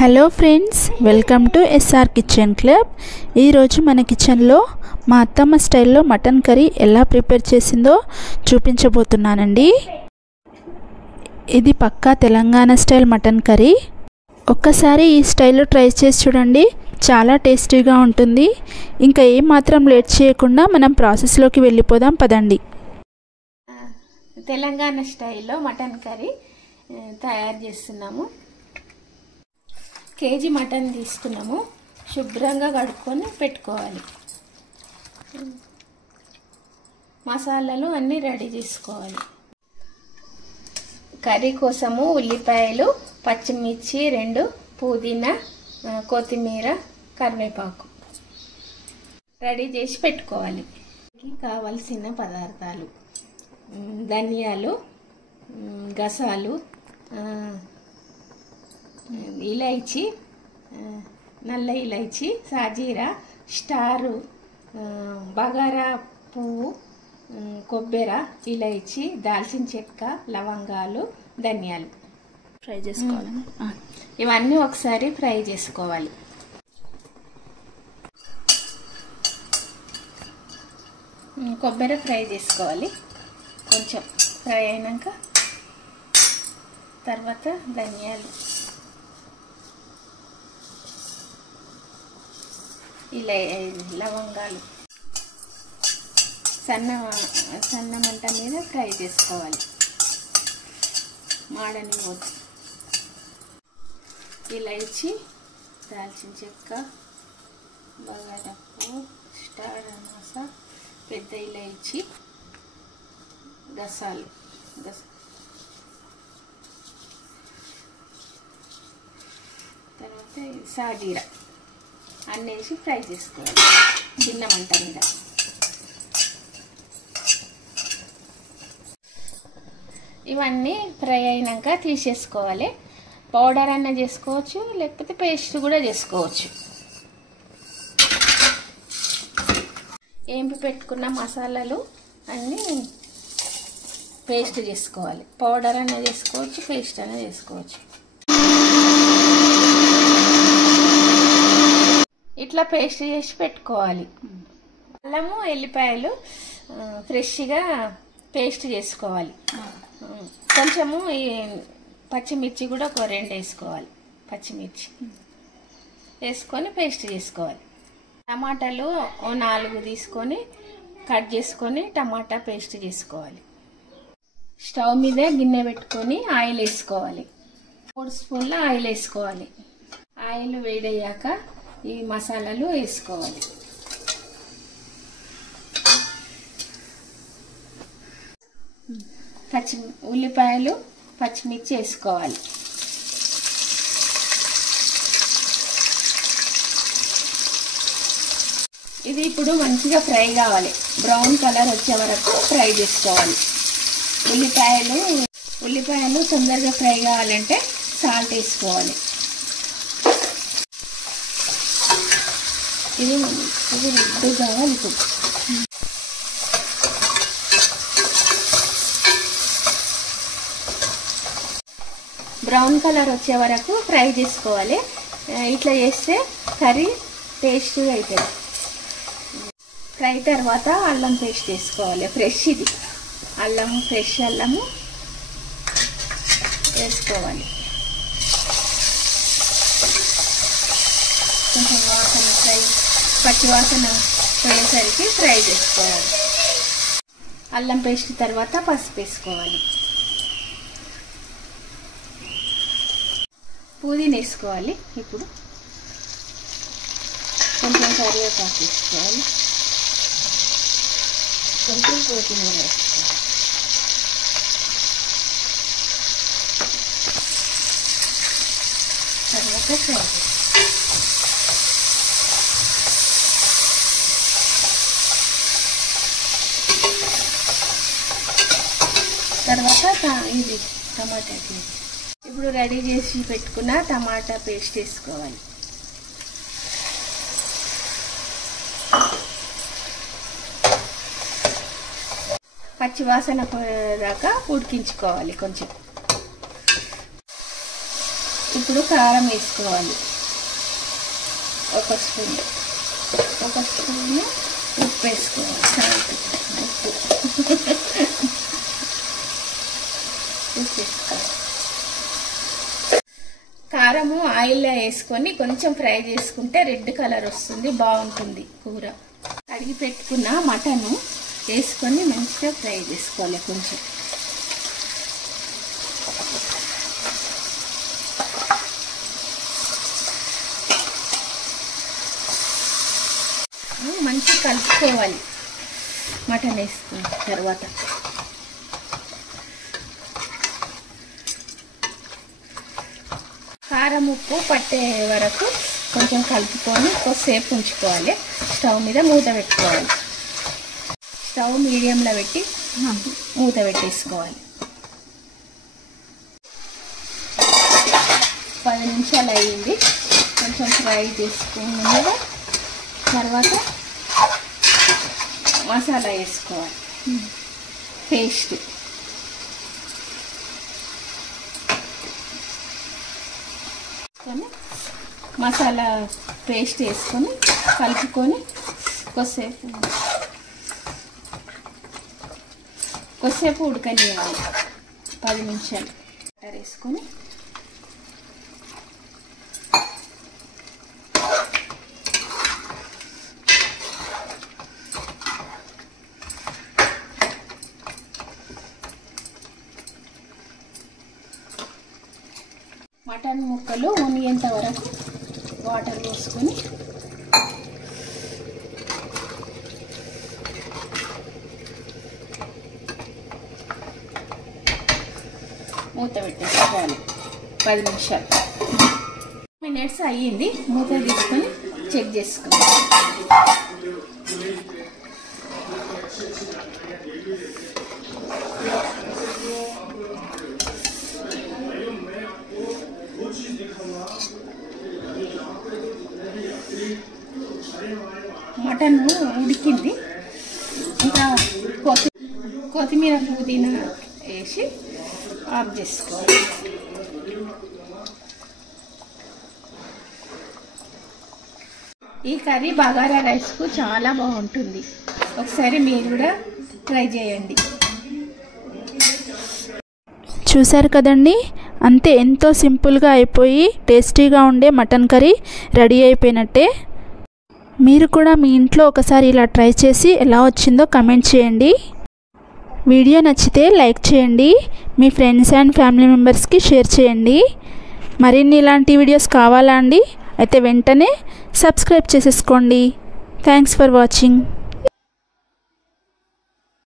Hello friends, welcome to SR kitchen club. ఈరోజు మన కిచెన్లో మా అత్తమ్మ స్టైల్లో మటన్ కర్రీ ఎలా ప్రిపేర్ చేసిందో చూపించబోతున్నానండి. ఇది పక్కా తెలంగాణ స్టైల్ మటన్ కర్రీ. ఒక్కసారి ఈ స్టైల్లో ట్రై చేసి చూడండి, చాలా టేస్టీగా ఉంటుంది. ఇంకా ఏమాత్రం లేట్ చేయకుండా మనం ప్రాసెస్లోకి వెళ్ళిపోదాం పదండి. తెలంగాణ స్టైల్లో మటన్ కర్రీ తయారు చేస్తున్నాము. కేజీ మటన్ తీసుకున్నాము. శుభ్రంగా కడుక్కొని పెట్టుకోవాలి. మసాలాలు అన్నీ రెడీ చేసుకోవాలి. కర్రీ కోసము ఉల్లిపాయలు, పచ్చిమిర్చి 2, పుదీనా, కొత్తిమీర, కరివేపాకు రెడీ చేసి పెట్టుకోవాలి. కావలసిన పదార్థాలు: ధనియాలు, గసాలు, ఇలైచి, నల్ల ఇలైచి, సాజీరా, స్టారు, బగారా పువ్వు, కొబ్బరి, ఇలైచి, దాల్చిన చెక్క, లవంగాలు, ధనియాలు ఫ్రై చేసుకోవాలి. ఇవన్నీ ఒకసారి ఫ్రై చేసుకోవాలి. కొబ్బరి ఫ్రై చేసుకోవాలి. కొంచెం ఫ్రై అయినాక తర్వాత ధనియాలు, ఇలా లవంగాలు సన్న మంట మీద ఫ్రై చేసుకోవాలి. మాడని పోదు. ఇలైచి, దాల్చిన చెక్క, బగారా పువ్వు, స్టార్ అనాస, పెద్ద ఇలైచి, గసాలు తర్వాత సాజీరా అన్నీ వేసి ఫ్రై చేసుకోవాలి చిన్న మంట మీద. ఇవన్నీ ఫ్రై అయినాక తీసేసుకోవాలి. పౌడర్ అన్న చేసుకోవచ్చు, లేకపోతే పేస్ట్ కూడా చేసుకోవచ్చు. ఏంపి పెట్టుకున్న మసాలాలు అన్నీ పేస్ట్ చేసుకోవాలి. పౌడర్ అన్న చేసుకోవచ్చు, పేస్ట్ అన్న చేసుకోవచ్చు. ఇట్లా పేస్ట్ చేసి పెట్టుకోవాలి. అల్లము, ఎల్లిపాయలు ఫ్రెష్గా పేస్ట్ చేసుకోవాలి. కొంచెము ఈ పచ్చిమిర్చి కూడా ఒక 2 వేసుకోవాలి. పచ్చిమిర్చి వేసుకొని పేస్ట్ చేసుకోవాలి. టమాటాలు 4 తీసుకొని కట్ చేసుకొని టమాటా పేస్ట్ చేసుకోవాలి. స్టవ్ మీద గిన్నె పెట్టుకొని ఆయిల్ వేసుకోవాలి. 3 స్పూన్ల ఆయిల్ వేసుకోవాలి. ఆయిల్ వేడయ్యాక ఈ మసాలాలు వేసుకోవాలి. ఉల్లిపాయలు, పచ్చిమిర్చి వేసుకోవాలి. ఇది ఇప్పుడు మంచిగా ఫ్రై కావాలి. బ్రౌన్ కలర్ వచ్చే వరకు ఫ్రై చేసుకోవాలి. ఉల్లిపాయలు తొందరగా ఫ్రై కావాలంటే సాల్ట్ వేసుకోవాలి. ఇది రెడ్ కావాలి. ఇప్పుడు బ్రౌన్ కలర్ వచ్చే వరకు ఫ్రై చేసుకోవాలి. ఇట్లా చేస్తే కర్రీ టేస్టీగా అవుతుంది. ఫ్రై తర్వాత అల్లం పేస్ట్ వేసుకోవాలి. ఫ్రెష్ ఇది ఫ్రెష్ అల్లము వేసుకోవాలి. కొంచెం పచ్చి వాసన పోయేసరికి ఫ్రై చేసుకోవాలి. అల్లం పేస్ట్ తర్వాత పసుపు వేసుకోవాలి. పుదీనా వేసుకోవాలి. ఇప్పుడు కొంచెం కరివేపాకు వేసుకోవాలి. కొంచెం కొత్తిమీర వేసుకోవాలి. తర్వాత ఫ్రై తర్వాత ఇది టమాటా పేస్ట్. ఇప్పుడు రెడీ చేసి పెట్టుకున్న టమాటా పేస్ట్ వేసుకోవాలి. పచ్చి వాసన పోయేదాకా ఉడికించుకోవాలి. కొంచెం ఇప్పుడు కారం వేసుకోవాలి. ఒక స్పూన్ ఉప్పు వేసుకోవాలి. సాల్ట్ ఉప్పు వేసుకోవాలి. కారము ఆయిల్లో వేసుకొని కొంచెం ఫ్రై చేసుకుంటే రెడ్ కలర్ వస్తుంది, బాగుంటుంది కూర. కడిగి పెట్టుకున్న మటను వేసుకొని మంచిగా ఫ్రై చేసుకోవాలి. కొంచెం మంచిగా కలుపుకోవాలి. మటన్ వేసుకున్న తర్వాత కారం ఉప్పు పట్టే వరకు కొంచెం కలుపుకొని కొద్దిసేపు ఉంచుకోవాలి. స్టవ్ మీద మూత పెట్టుకోవాలి. స్టవ్ మీడియంలో పెట్టి మూత పెట్టేసుకోవాలి. 10 నిమిషాలు అయ్యింది. కొంచెం ఫ్రై చేసుకున్న తర్వాత మసాలా వేసుకోవాలి. పేస్ట్ మసాలా పేస్ట్ వేసుకొని కలుపుకొని కొద్దిసేపు ఉడకనివ్వాలి. 10 నిమిషాలు వేసుకొని మటన్ ముక్కలు మునిగేంత వరకు వాటర్ పోసుకొని మూత పెట్టేసుకోవాలి. 10 నిమిషాలు మినిట్స్ అయ్యింది. మూత తీసుకొని చెక్ చేసుకోవాలి. మటన్ ఉడికింది. ఇంకా కొత్తిమీర పుదీనా వేసి ఆఫ్ చేసుకోవాలి. ఈ కర్రీ బగారా రైస్కు చాలా బాగుంటుంది. ఒకసారి మీరు కూడా ట్రై చేయండి. చూశారు కదండి, అంతే. ఎంతో సింపుల్గా అయిపోయి టేస్టీగా ఉండే మటన్ కర్రీ రెడీ అయిపోయినట్టే. మీరు కూడా మీ ఇంట్లో ఒకసారి ఇలా ట్రై చేసి ఎలా వచ్చిందో కమెంట్ చేయండి. వీడియో నచ్చితే లైక్ చేయండి. మీ ఫ్రెండ్స్ అండ్ ఫ్యామిలీ మెంబర్స్కి షేర్ చేయండి. మరిన్ని ఇలాంటి వీడియోస్ కావాలా అండి? అయితే వెంటనే సబ్స్క్రైబ్ చేసేసుకోండి. Thanks for watching.